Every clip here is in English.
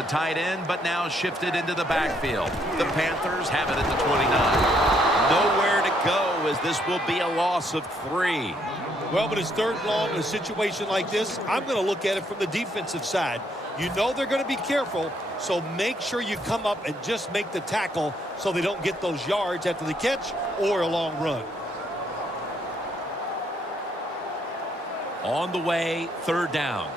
The tight end, but now shifted into the backfield. The Panthers have it at the 29. Nowhere to go, as this will be a loss of 3. Well, but it's 3rd and long in a situation like this. I'm going to look at it from the defensive side. You know they're going to be careful, so make sure you come up and just make the tackle so they don't get those yards after the catch or a long run. On the way, 3rd down.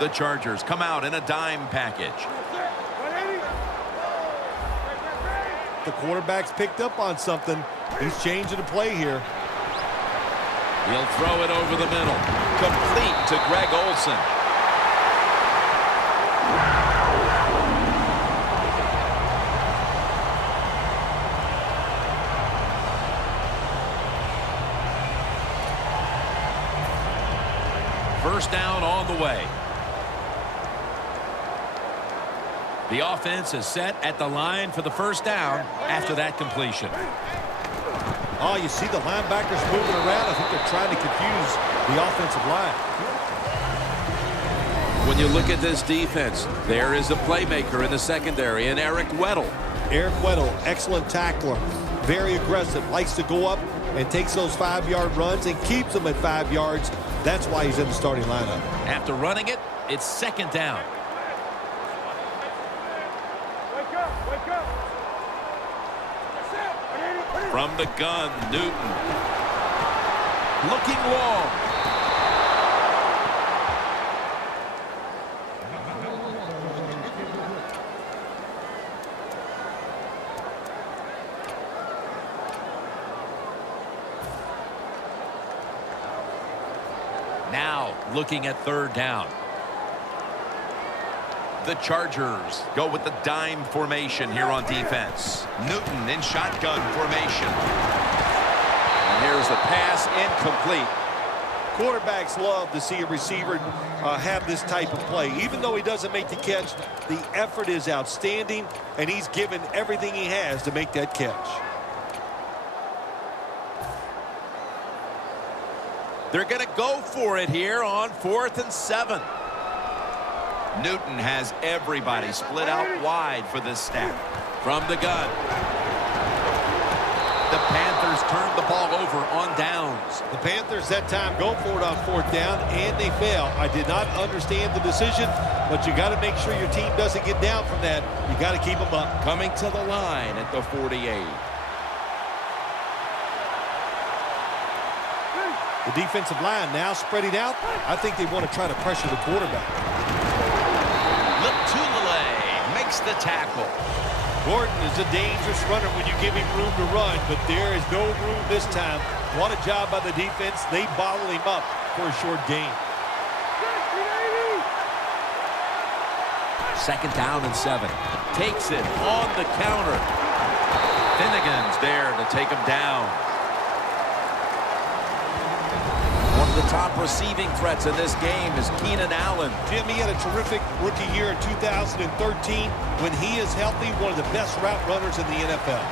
The Chargers come out in a dime package. The quarterback's picked up on something. He's changing the play here. He'll throw it over the middle. Complete to Greg Olsen. First down on the way. The offense is set at the line for the first down after that completion. Oh, you see the linebackers moving around. I think they're trying to confuse the offensive line. When you look at this defense, there is a playmaker in the secondary, and Eric Weddle. Eric Weddle, excellent tackler. Very aggressive. Likes to go up and takes those 5-yard runs and keeps them at 5 yards. That's why he's in the starting lineup. After running it, it's 2nd down. From the gun, Newton. Looking long. Now looking at 3rd down. The Chargers go with the dime formation here on defense. Newton in shotgun formation. And here's the pass, incomplete. Quarterbacks love to see a receiver have this type of play. Even though he doesn't make the catch, the effort is outstanding, and he's given everything he has to make that catch. They're going to go for it here on 4th and 7. Newton has everybody split out wide for this snap. From the gun. The Panthers turn the ball over on downs. The Panthers that time go for it on 4th down, and they fail. I did not understand the decision, but you got to make sure your team doesn't get down from that. You got to keep them up. Coming to the line at the 48. The defensive line now spreading out. I think they want to try to pressure the quarterback. Liptulele makes the tackle. Gordon is a dangerous runner when you give him room to run, but there is no room this time. What a job by the defense. They bottle him up for a short gain. 2nd down and 7. Takes it on the counter. Finnegan's there to take him down. One of the top receiving threats in this game is Keenan Allen. Jim, he had a terrific rookie year in 2013. When he is healthy, one of the best route runners in the NFL.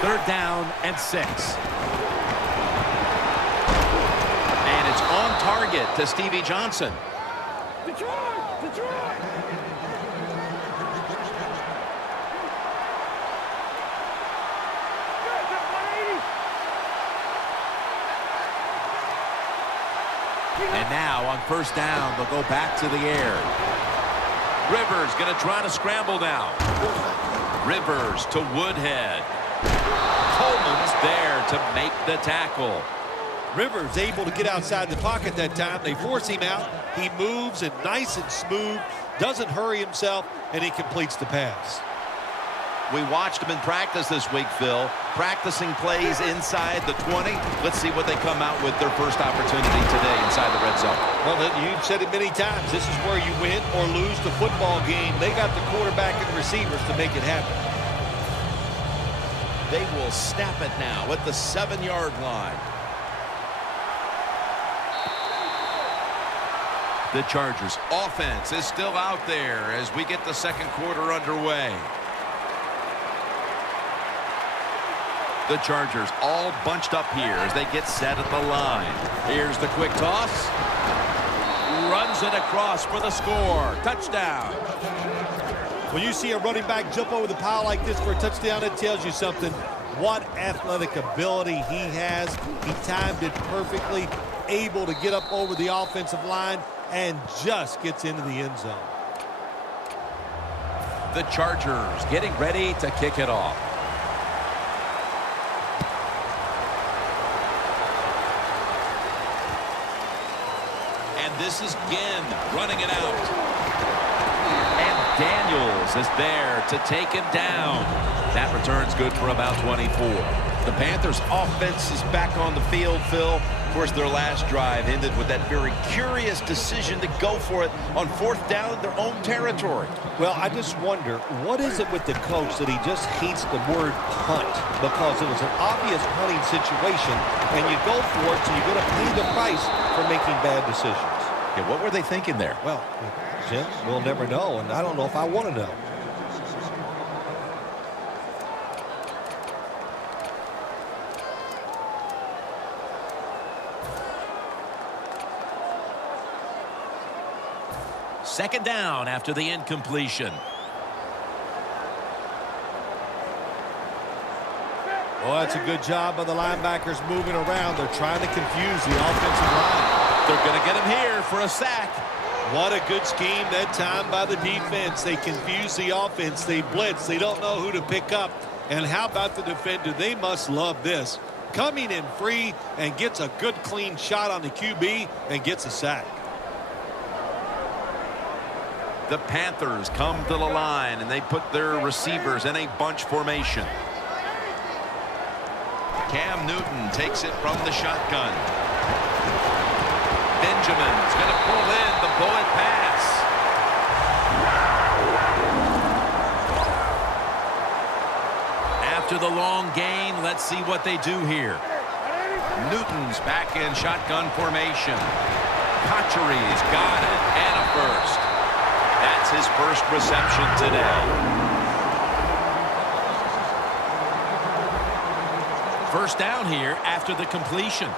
Third down and 6. And it's on target to Stevie Johnson. And now on 1st down, they'll go back to the air. Rivers going to try to scramble now. Rivers to Woodhead. Coleman's there to make the tackle. Rivers able to get outside the pocket that time. They force him out. He moves and nice and smooth. Doesn't hurry himself, and he completes the pass. We watched him in practice this week, Phil. Practicing plays inside the 20. Let's see what they come out with their first opportunity today inside the red zone. Well, you've said it many times. This is where you win or lose the football game. They got the quarterback and receivers to make it happen. They will snap it now at the 7-yard line. The Chargers offense is still out there as we get the second quarter underway. The Chargers all bunched up here as they get set at the line. Here's the quick toss. Runs it across for the score. Touchdown. When you see a running back jump over the pile like this for a touchdown, it tells you something. What athletic ability he has. He timed it perfectly, able to get up over the offensive line and just gets into the end zone. The Chargers getting ready to kick it off. And this is Ginn running it out. And Daniels is there to take him down. That return's good for about 24. The Panthers' offense is back on the field, Phil. Of course, their last drive ended with that very curious decision to go for it on 4th down in their own territory. Well, I just wonder, what is it with the coach that he just hates the word punt? Because it was an obvious punting situation, and you go for it, so you're going to pay the price for making bad decisions. Yeah, what were they thinking there? Well, Jim, we'll never know, and I don't know if I want to know. Second down after the incompletion. Well, that's a good job by the linebackers moving around. They're trying to confuse the offensive line. They're going to get him here for a sack. What a good scheme that time by the defense. They confuse the offense. They blitz. They don't know who to pick up. And how about the defender? They must love this. Coming in free and gets a good clean shot on the QB and gets a sack. The Panthers come to the line, and they put their receivers in a bunch formation. Cam Newton takes it from the shotgun. Benjamin's going to pull in the bullet pass. After the long gain, let's see what they do here. Newton's back in shotgun formation. Cotchery's got it, and a first. That's his first reception today. First down here after the completion.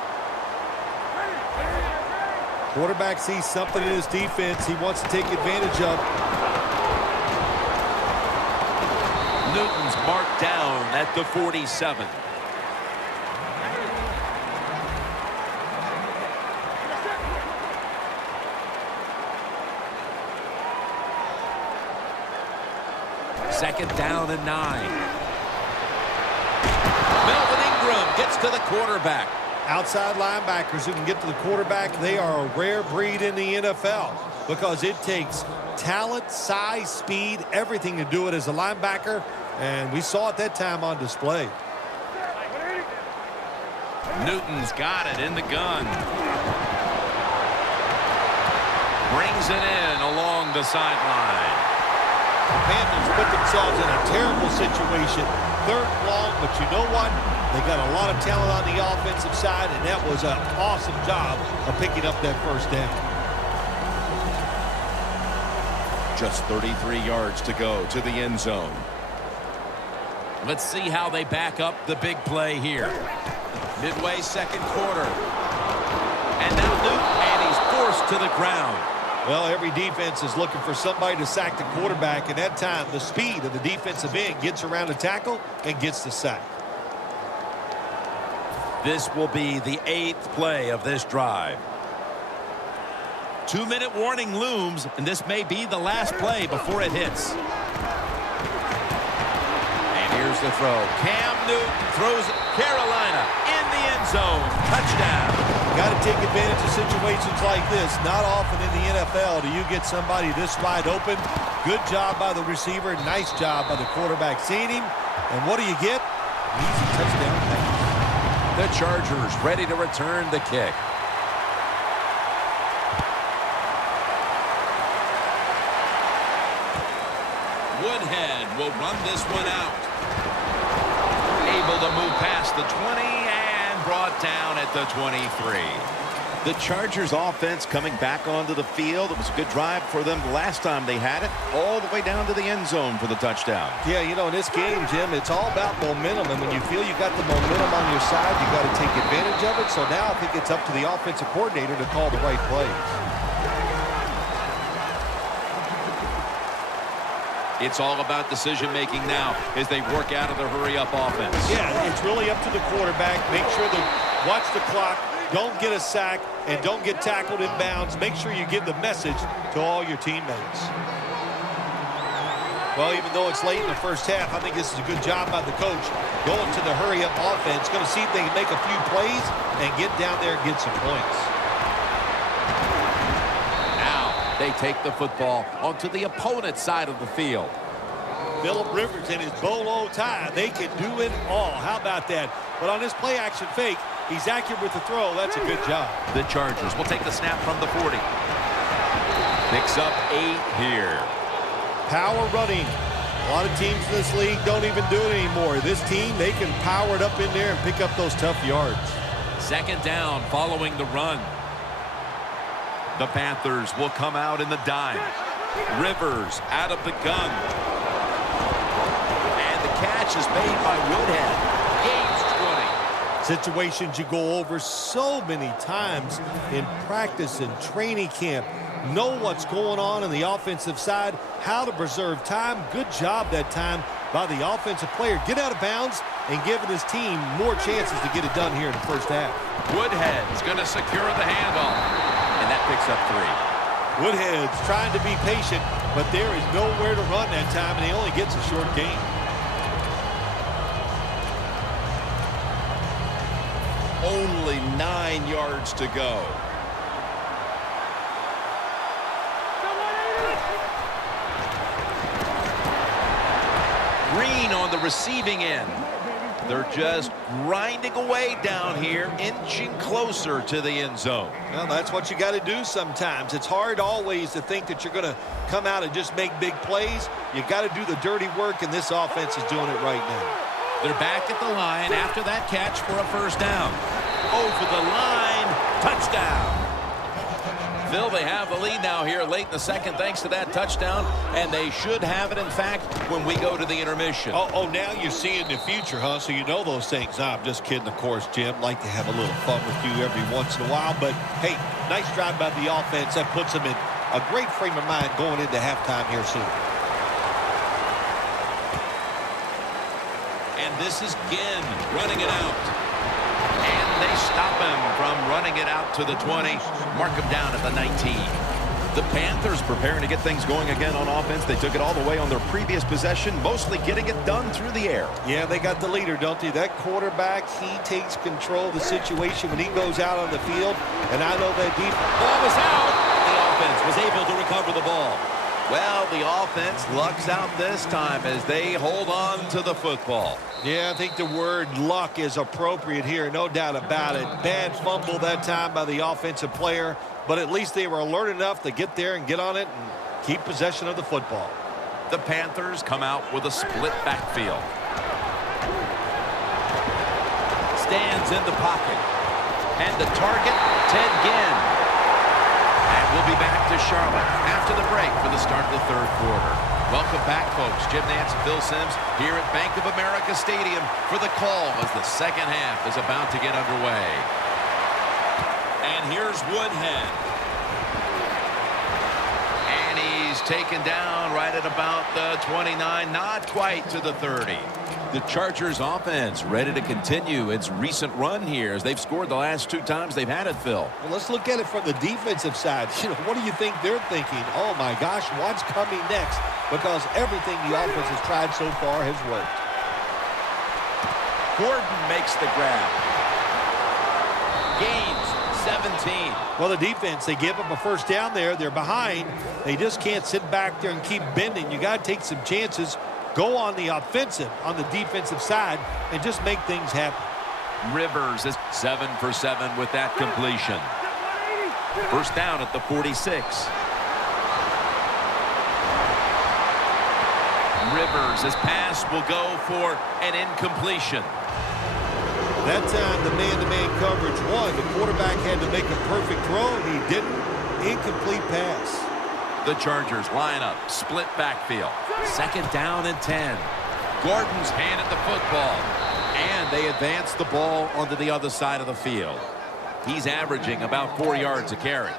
Quarterback sees something in his defense he wants to take advantage of. Newton's marked down at the 47. Second down and 9. Melvin Ingram gets to the quarterback. Outside linebackers who can get to the quarterback, they are a rare breed in the NFL because it takes talent, size, speed, everything to do it as a linebacker, and we saw it that time on display. Newton's got it in the gun. Brings it in along the sideline. The Panthers put themselves in a terrible situation. 3rd long, but you know what? They got a lot of talent on the offensive side, and that was an awesome job of picking up that first down. Just 33 yards to go to the end zone. Let's see how they back up the big play here. Midway 2nd quarter. And now Newton, and he's forced to the ground. Well, every defense is looking for somebody to sack the quarterback, and that time the speed of the defensive end gets around the tackle and gets the sack. This will be the 8th play of this drive. 2-minute warning looms, and this may be the last play before it hits. And here's the throw. Cam Newton throws it. Carolina in the end zone. Touchdown. Got to take advantage of situations like this. Not often in the NFL do you get somebody this wide open. Good job by the receiver. Nice job by the quarterback seeing him. And what do you get? An easy touchdown pass. The Chargers ready to return the kick. Woodhead will run this one out. Able to move past the 20 and brought down at the 23. The Chargers offense coming back onto the field. It was a good drive for them the last time they had it, all the way down to the end zone for the touchdown. Yeah, you know, in this game, Jim, it's all about momentum. And when you feel you got the momentum on your side, you got to take advantage of it. So now I think it's up to the offensive coordinator to call the right plays. It's all about decision-making now as they work out of the hurry-up offense. Yeah, it's really up to the quarterback. Make sure to watch the clock. Don't get a sack and don't get tackled in bounds. Make sure you give the message to all your teammates. Well, even though it's late in the first half, I think this is a good job by the coach going to the hurry-up offense. Going to see if they can make a few plays and get down there and get some points. Now they take the football onto the opponent's side of the field. Phillip Rivers and his bolo tie, they can do it all. How about that? But on this play-action fake, he's accurate with the throw. That's a good job. The Chargers will take the snap from the 40. Picks up 8 here. Power running. A lot of teams in this league don't even do it anymore. This team, they can power it up in there and pick up those tough yards. Second down following the run. The Panthers will come out in the dime. Rivers out of the gun. And the catch is made by Woodhead. Gains 20. Situations you go over so many times in practice and training camp. Know what's going on the offensive side, how to preserve time. Good job that time by the offensive player. Get out of bounds and giving his team more chances to get it done here in the first half. Woodhead's going to secure the handoff. And that picks up 3. Woodhead's trying to be patient, but there is nowhere to run that time, and he only gets a short gain. Only 9 yards to go. Green on the receiving end. They're just grinding away down here, inching closer to the end zone. Well, that's what you got to do sometimes. It's hard always to think that you're going to come out and just make big plays. You got to do the dirty work, and this offense is doing it right now. They're back at the line after that catch for a first down. Over the line, touchdown. Phil, they have the lead now here late in the second thanks to that touchdown, and they should have it, in fact, when we go to the intermission. Oh, now you're seeing the future, huh? So you know those things. I'm just kidding, of course, Jim. Like to have a little fun with you every once in a while. But, hey, nice drive by the offense. That puts them in a great frame of mind going into halftime here soon. And this is Ginn running it out. And they stop him from running it out to the 20. Mark him down at the 19. The Panthers preparing to get things going again on offense. They took it all the way on their previous possession, mostly getting it done through the air. Yeah, they got the leader, don't they? That quarterback, he takes control of the situation when he goes out on the field. And I know that ball was out. The offense was able to recover the ball. Well, the offense lucks out this time as they hold on to the football. Yeah, I think the word luck is appropriate here, no doubt about it. Bad fumble that time by the offensive player, but at least they were alert enough to get there and get on it and keep possession of the football. The Panthers come out with a split backfield. Stands in the pocket. And the target, Ted Ginn. We'll be back to Charlotte after the break for the start of the third quarter. Welcome back, folks. Jim Nance and Phil Simms here at Bank of America Stadium for the call as the second half is about to get underway. And here's Woodhead. And he's taken down right at about the 29, not quite to the 30. The Chargers offense ready to continue its recent run here as they've scored the last 2 times they've had it, Phil. Well, let's look at it from the defensive side. You know, what do you think they're thinking? Oh, my gosh, what's coming next? Because everything the offense has tried so far has worked. Gordon makes the grab. Gains 17. Well, the defense, they give up a first down there. They're behind. They just can't sit back there and keep bending. You got to take some chances. Go on the offensive, on the defensive side, and just make things happen. Rivers is 7 for 7 with that completion. First down at the 46. Rivers, his pass will go for an incompletion. That time the man-to-man coverage won. The quarterback had to make a perfect throw. He didn't. Incomplete pass. The Chargers line up, split backfield. 2nd down and 10. Gordon's handed the football. And they advance the ball onto the other side of the field. He's averaging about 4 yards a carry.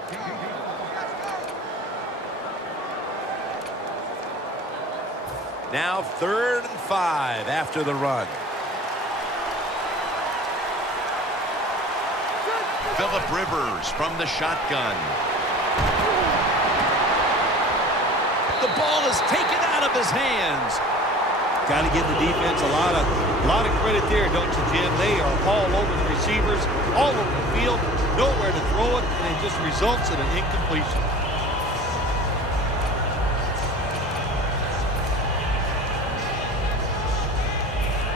Now 3rd and 5 after the run. Phillip Rivers from the shotgun. The ball is taken out of his hands. Got to give the defense a lot of credit there, don't you, Jim? They are all over the receivers, all over the field, nowhere to throw it, and it just results in an incompletion.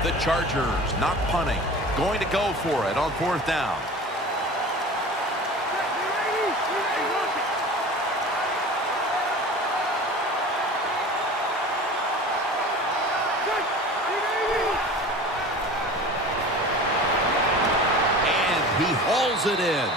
The Chargers not punting, going to go for it on 4th down. He hauls it in.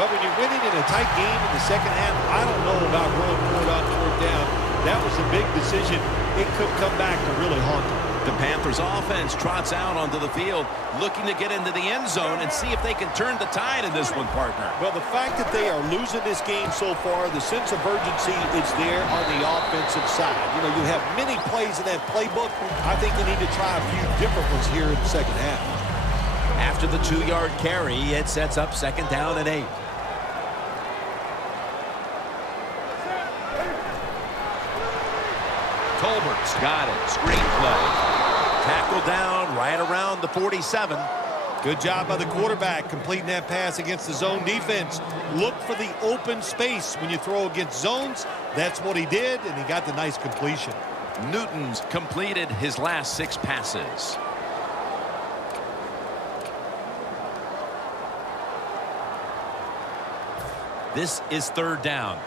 Well, when you're winning in a tight game in the 2nd half, I don't know about going for it on 4th down. That was a big decision. It could come back to really haunt them. The Panthers offense trots out onto the field, looking to get into the end zone and see if they can turn the tide in this one, partner. Well, the fact that they are losing this game so far, the sense of urgency is there on the offensive side. You know, you have many plays in that playbook. I think they need to try a few different ones here in the 2nd half. After the 2-yard carry, it sets up 2nd down and 8. Tolbert's got it. Screenplay. Tackle down right around the 47. Good job by the quarterback completing that pass against the zone defense. Look for the open space when you throw against zones. That's what he did, and he got the nice completion. Newton's completed his last 6 passes. This is 3rd down.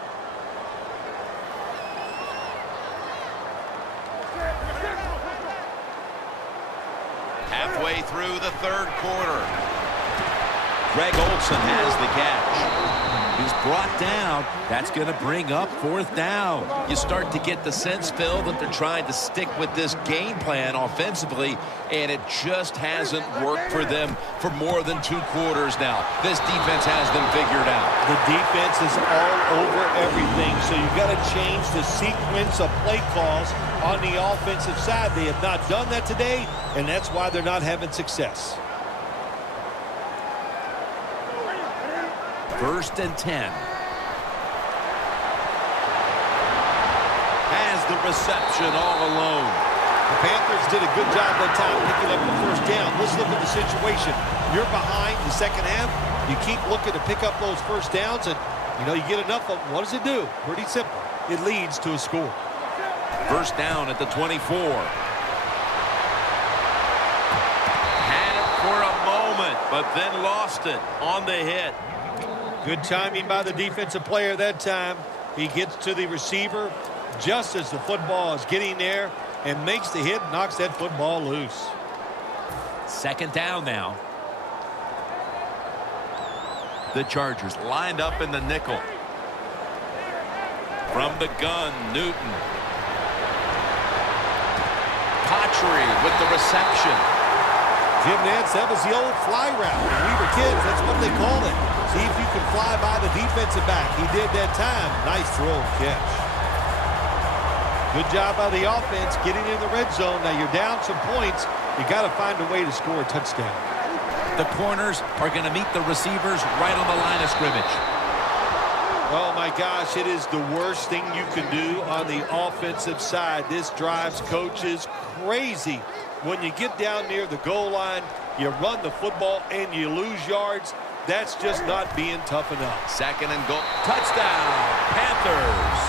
Halfway through the 3rd quarter. Greg Olsen has the catch. He's brought down. That's going to bring up 4th down. You start to get the sense, Phil, that they're trying to stick with this game plan offensively, and it just hasn't worked for them for more than 2 quarters now. This defense has them figured out. The defense is all over everything, so you've got to change the sequence of play calls on the offensive side. They have not done that today, and that's why they're not having success. 1st and 10. Has the reception all alone. The Panthers did a good job that time picking up the 1st down. Let's look at the situation. You're behind the 2nd half. You keep looking to pick up those 1st downs, and, you know, you get enough of them. What does it do? Pretty simple. It leads to a score. 1st down at the 24. Had it for a moment, but then lost it on the hit. Good timing by the defensive player that time. He gets to the receiver just as the football is getting there and makes the hit, knocks that football loose. 2nd down now. The Chargers lined up in the nickel. From the gun, Newton. Patry with the reception. Jim Nantz, that was the old fly route. When we were kids, that's what they called it. See if you can fly by the defensive back. He did that time. Nice throw and catch. Good job by the offense getting in the red zone. Now you're down some points. You got to find a way to score a touchdown. The corners are going to meet the receivers right on the line of scrimmage. Oh my gosh, it is the worst thing you can do on the offensive side. This drives coaches crazy. When you get down near the goal line, you run the football and you lose yards. That's just not being tough enough. 2nd and goal. Touchdown, Panthers.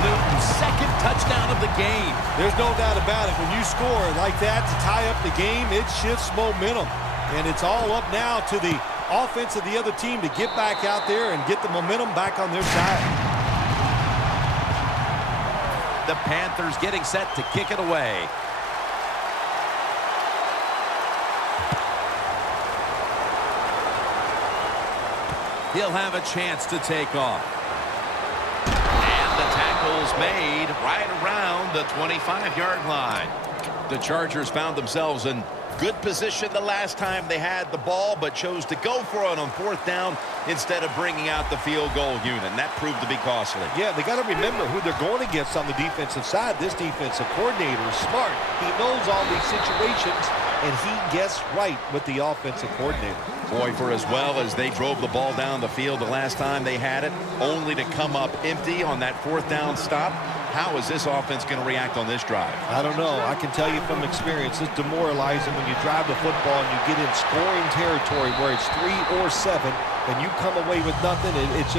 Newton's 2nd touchdown of the game. There's no doubt about it. When you score like that to tie up the game, it shifts momentum. And it's all up now to the offense of the other team to get back out there and get the momentum back on their side. The Panthers getting set to kick it away. He'll have a chance to take off. And the tackle's made right around the 25-yard line. The Chargers found themselves in good position the last time they had the ball, but chose to go for it on fourth down instead of bringing out the field goal unit, and that proved to be costly. Yeah, they got to remember who they're going against on the defensive side. This defensive coordinator is smart. He knows all these situations, and he gets right with the offensive coordinator. Boy, for as well as they drove the ball down the field the last time they had it, only to come up empty on that fourth down stop. How is this offense going to react on this drive? I don't know. I can tell you from experience, it's demoralizing when you drive the football and you get in scoring territory where it's 3 or 7 and you come away with nothing. It's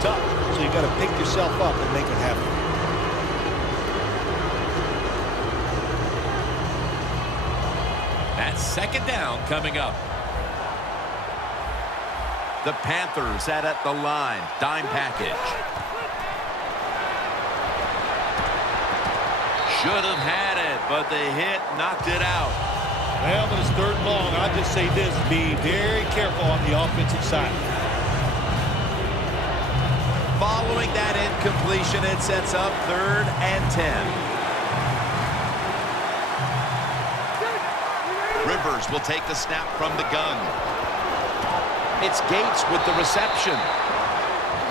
tough. So you got to pick yourself up and make it happen. That's second down coming up. The Panthers at the line. Dime package. Should have had it, but the hit knocked it out. Well, but it's third and long. I just say this, be very careful on the offensive side. Following that incompletion, it sets up 3rd and 10. Rivers will take the snap from the gun. It's Gates with the reception.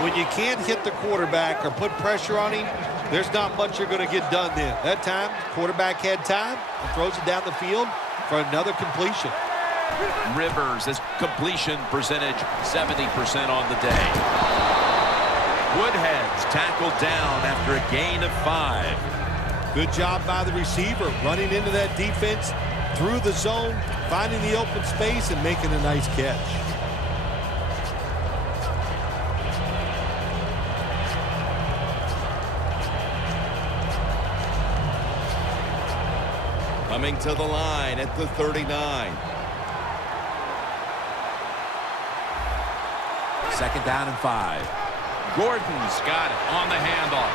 When you can't hit the quarterback or put pressure on him, there's not much you're going to get done then. That time, quarterback had time and throws it down the field for another completion. Rivers' his completion percentage 70% on the day. Woodhead's tackled down after a gain of 5. Good job by the receiver running into that defense through the zone, finding the open space and making a nice catch. Coming to the line at the 39. Second down and 5. Gordon's got it on the handoff.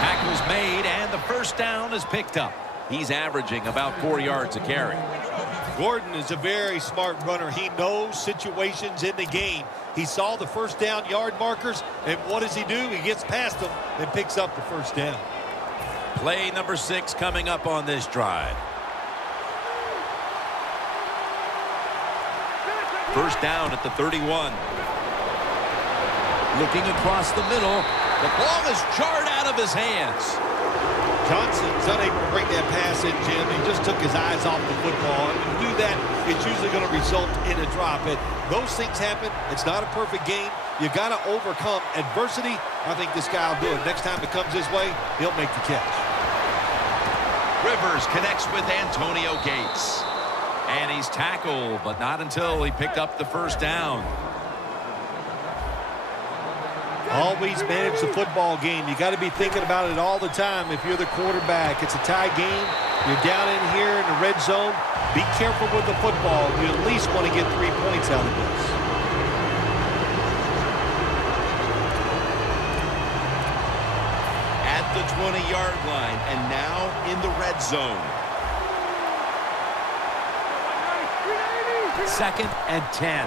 Tackle's made, and the first down is picked up. He's averaging about 4 yards a carry. Gordon is a very smart runner. He knows situations in the game. He saw the first down yard markers, and what does he do? He gets past them and picks up the first down. Play number 6 coming up on this drive. First down at the 31. Looking across the middle. The ball is jarred out of his hands. Johnson's unable to bring that pass in, Jim. He just took his eyes off the football. And when you do that, it's usually going to result in a drop. Those things happen. It's not a perfect game. You got to overcome adversity. I think this guy will do it. Next time it comes his way, he'll make the catch. Rivers connects with Antonio Gates. And he's tackled, but not until he picked up the first down. Always manage the football game. You got to be thinking about it all the time. If you're the quarterback, it's a tie game. You're down in here in the red zone. Be careful with the football. You at least want to get 3 points out of this. At the 20-yard line, and now in the red zone. Second and 10.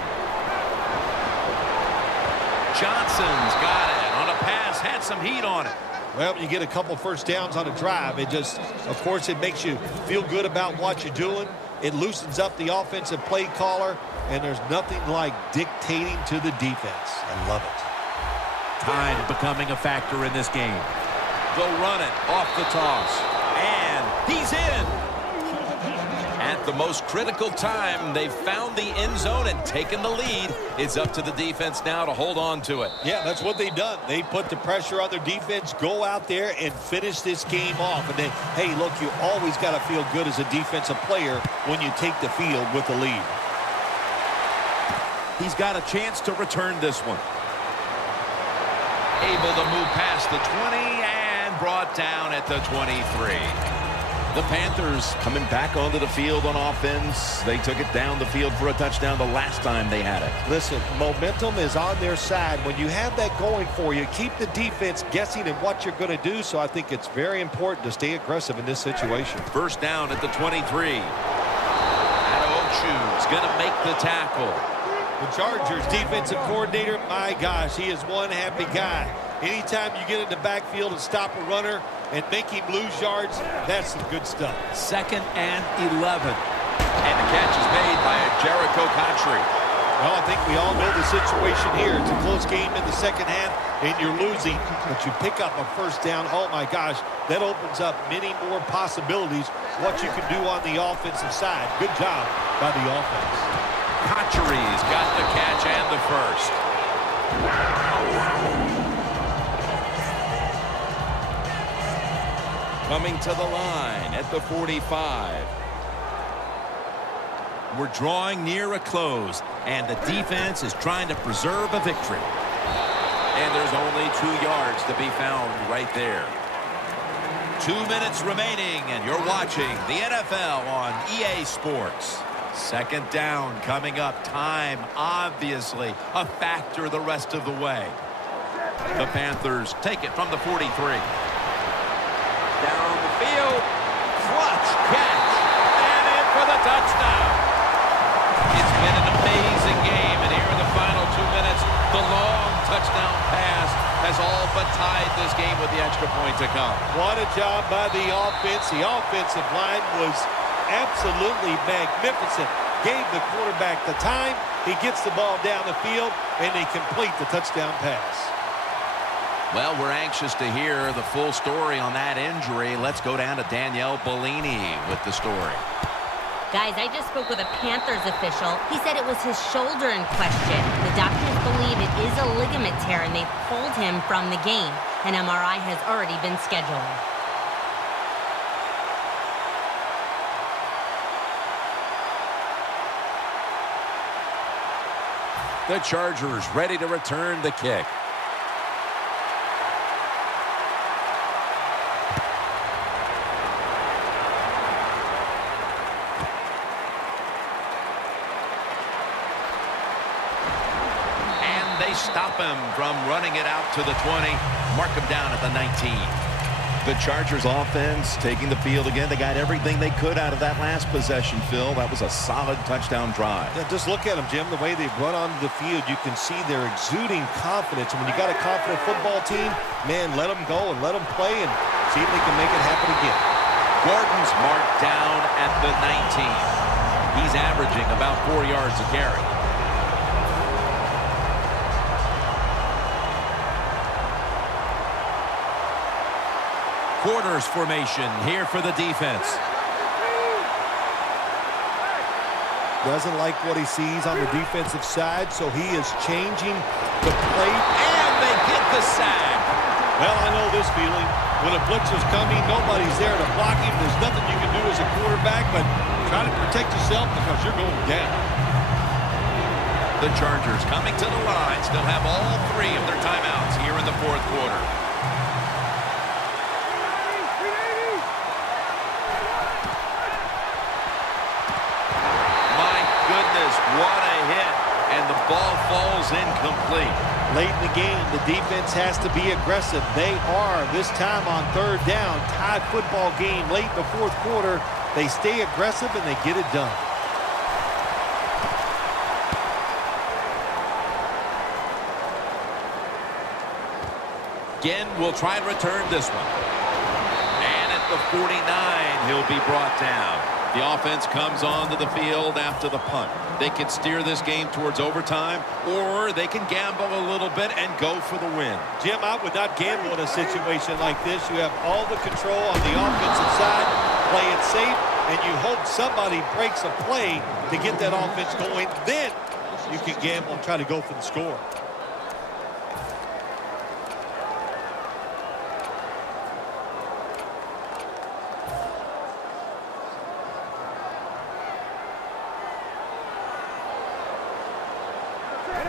Johnson's got it on a pass, had some heat on it. Well, when you get a couple first downs on a drive, it just, of course, it makes you feel good about what you're doing. It loosens up the offensive play caller, and there's nothing like dictating to the defense. I love it. Time becoming a factor in this game. They'll run it off the toss, and he's in. At the most critical time, they've found the end zone and taken the lead. It's up to the defense now to hold on to it. Yeah, that's what they've done. They put the pressure on their defense, go out there and finish this game off. And then, hey, look, you always got to feel good as a defensive player when you take the field with the lead. He's got a chance to return this one. Able to move past the 20 and brought down at the 23. The Panthers coming back onto the field on offense. They took it down the field for a touchdown the last time they had it. Listen, momentum is on their side. When you have that going for you, keep the defense guessing at what you're going to do. So I think it's very important to stay aggressive in this situation. First down at the 23. Adeochu's going to make the tackle. The Chargers defensive coordinator, my gosh, he is one happy guy. Anytime you get in the backfield and stop a runner and make him lose yards, that's some good stuff. 2nd and 11. And the catch is made by Jericho Country. Well, I think we all know the situation here. It's a close game in the second half, and you're losing, but you pick up a first down. Oh, my gosh, that opens up many more possibilities what you can do on the offensive side. Good job by the offense. Country's got the catch and the first. Coming to the line at the 45. We're drawing near a close, and the defense is trying to preserve a victory. And there's only 2 yards to be found right there. 2 minutes remaining, and you're watching the NFL on EA Sports. 2nd down coming up. Time, obviously, a factor the rest of the way. The Panthers take it from the 43. Down the field. Clutch catch. And in for the touchdown. It's been an amazing game, and here in the final 2 minutes, the long touchdown pass has all but tied this game with the extra point to come. What a job by the offense. The offensive line was absolutely magnificent. Gave the quarterback the time. He gets the ball down the field, and they complete the touchdown pass. Well, we're anxious to hear the full story on that injury. Let's go down to Danielle Bellini with the story. Guys, I just spoke with a Panthers official. He said it was his shoulder in question. The doctors believe it is a ligament tear, and they pulled him from the game. An MRI has already been scheduled. The Chargers ready to return the kick. Stop him from running it out to the 20. Mark him down at the 19. The Chargers offense taking the field again. They got everything they could out of that last possession, Phil. That was a solid touchdown drive. Yeah, just look at them, Jim. The way they've run onto the field, you can see they're exuding confidence. And when you got a confident football team, man, let them go and let them play and see if they can make it happen again. Gordon's marked down at the 19. He's averaging about 4 yards a carry. Quarters formation here for the defense. Doesn't like what he sees on the defensive side, so he is changing the play. And they get the sack. Well, I know this feeling. When a blitz is coming, nobody's there to block him. There's nothing you can do as a quarterback, but try to protect yourself because you're going down. The Chargers coming to the line still have all 3 of their timeouts here in the 4th quarter. What a hit, and the ball falls incomplete. Late in the game, the defense has to be aggressive. They are, this time on 3rd down. Tied football game late in the 4th quarter. They stay aggressive, and they get it done. Again, we'll try and return this one. And at the 49, he'll be brought down. The offense comes onto the field after the punt. They can steer this game towards overtime, or they can gamble a little bit and go for the win. Jim, I would not gamble in a situation like this. You have all the control on the offensive side, play it safe, and you hope somebody breaks a play to get that offense going. Then you can gamble and try to go for the score.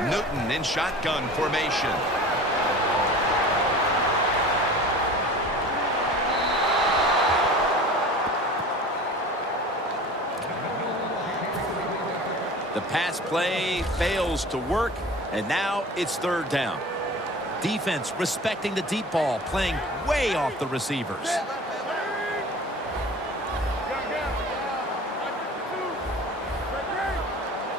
Newton in shotgun formation. The pass play fails to work, and now it's 3rd down. Defense respecting the deep ball, playing way off the receivers.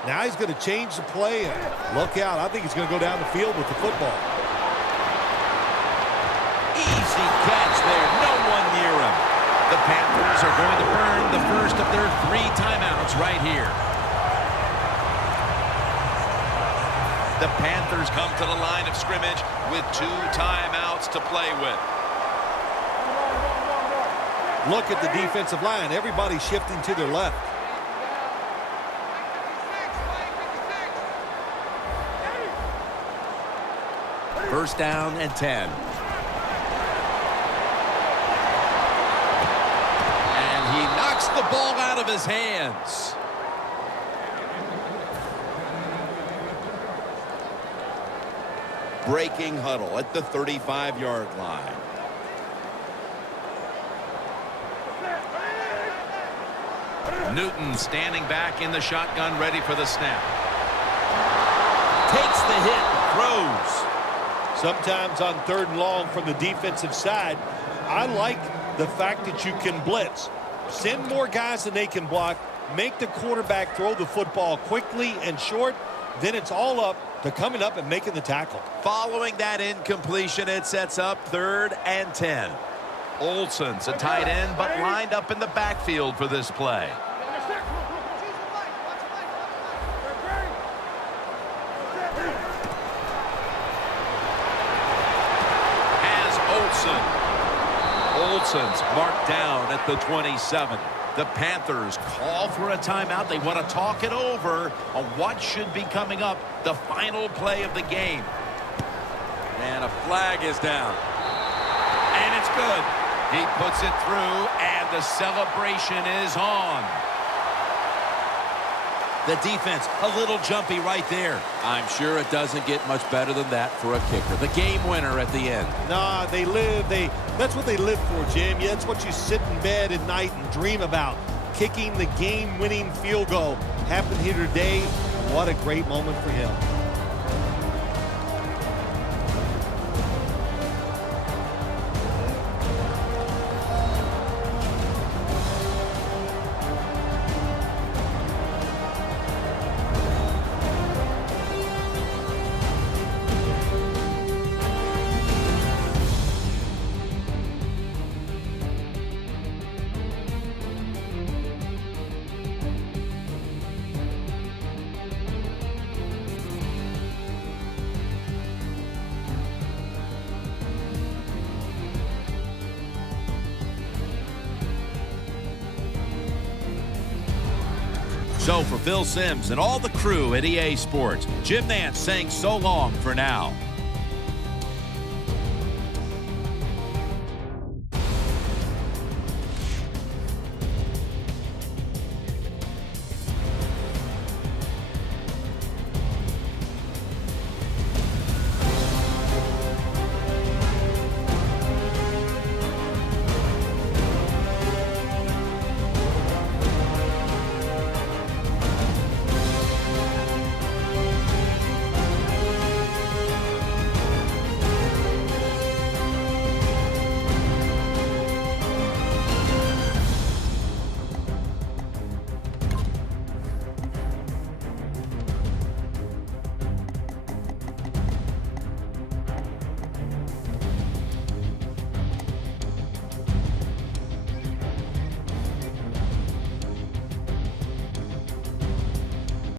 Now he's going to change the play. And look out. I think he's going to go down the field with the football. Easy catch there. No one near him. The Panthers are going to burn the first of their 3 timeouts right here. The Panthers come to the line of scrimmage with 2 timeouts to play with. Look at the defensive line. Everybody's shifting to their left. First down and 10. And he knocks the ball out of his hands. Breaking huddle at the 35-yard line. Newton standing back in the shotgun, ready for the snap. Takes the hit, throws. Sometimes on 3rd and long from the defensive side, I like the fact that you can blitz. Send more guys than they can block. Make the quarterback throw the football quickly and short. Then it's all up to coming up and making the tackle. Following that incompletion, it sets up 3rd and 10. Olsen's a tight end, but lined up in the backfield for this play. Olsen's marked down at the 27. The Panthers call for a timeout. They want to talk it over on what should be coming up, the final play of the game. And a flag is down. And it's good. He puts it through, and the celebration is on. The defense, a little jumpy right there. I'm sure it doesn't get much better than that for a kicker. The game winner at the end. Nah, that's what they live for, Jim. Yeah, that's what you sit in bed at night and dream about. Kicking the game-winning field goal. Happened here today. What a great moment for him. So for Phil Simms and all the crew at EA Sports, Jim Nantz saying so long for now.